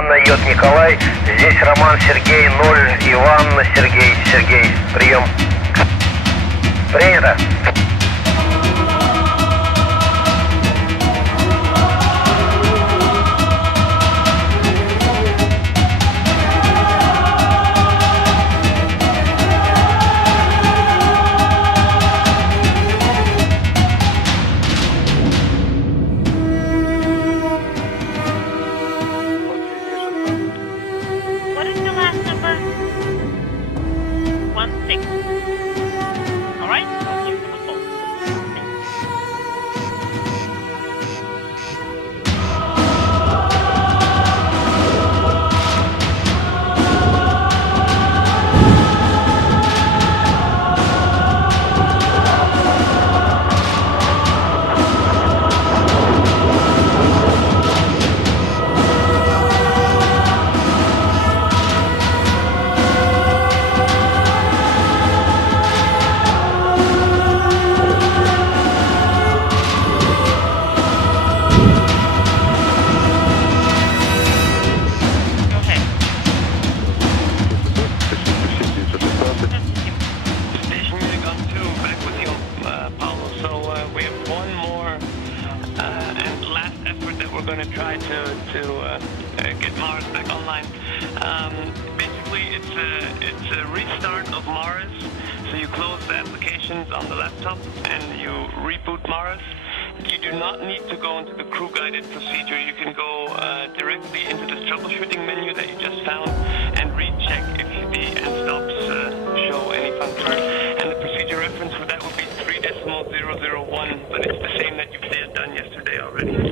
Анна, Йод Николай. Здесь Роман, Сергей, 0, Иван, Сергей. Сергей, прием. Принято. What is the last number? 16. Alright, I'll give them a call. Try to get Mars back online. Basically, it's a restart of Mars. So you close the applications on the laptop and you reboot Mars. You do not need to go into the crew-guided procedure. You can go directly into the troubleshooting menu that you just found and recheck if the end stops show any function. And the procedure reference for that would be 3.001, but it's the same that you've done yesterday already.